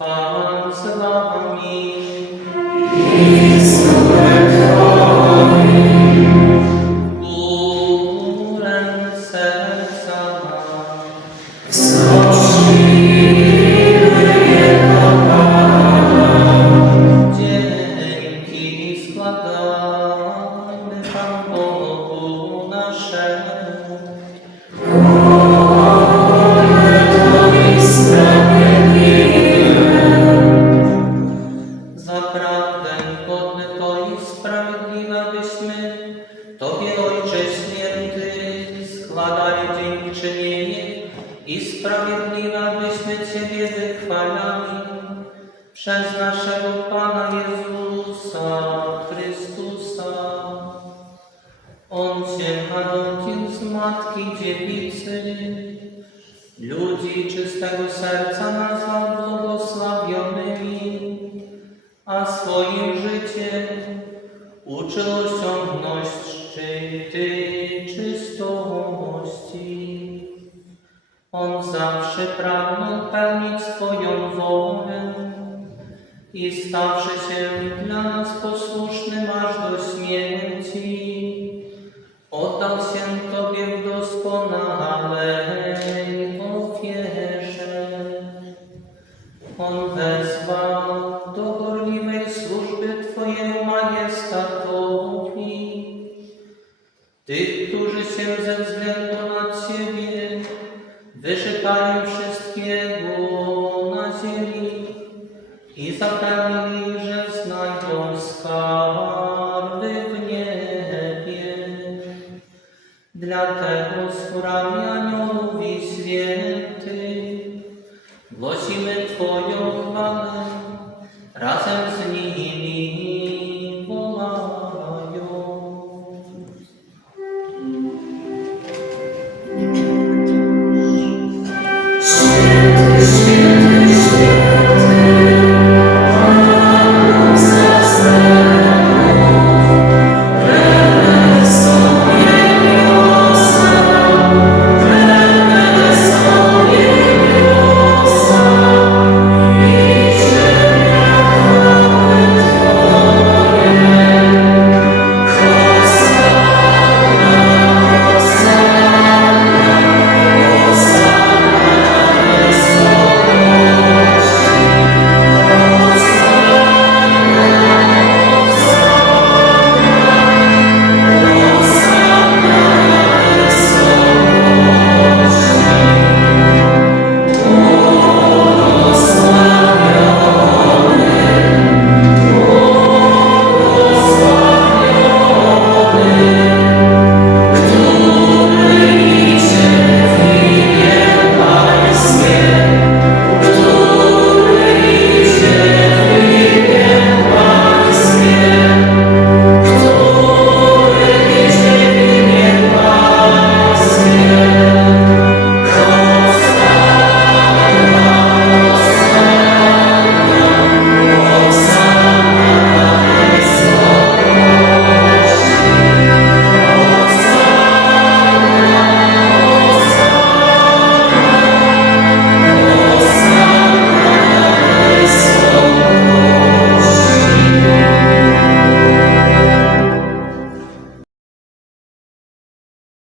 Pan z wami. Serca nam. Dzięki składamy Pan Bogu naszemu. I sprawiedliwe byśmy Ciebie wychwalali przez naszego Pana Jezusa Chrystusa. On się narodził z Matki Dziewicy, ludzi czystego serca nazwał błogosławionymi, a swoim życiem uczył osiągnąć szczyty czystości. On zawsze pragnął pełnić swoją wolę i stawszy się dla nas posłusznym aż do śmierci, oddał się Tobie w doskonalej ofierze. On wezwał do gorliwej służby Twojemu majestatowi, tych, którzy się ze względu na Ciebie wyrzekają wszystkiego na ziemi i zapewnili, że znajdą skarby w niebie. Dlatego z chórami aniołów i świętych głosimy Twoją chwałę razem z Spirit.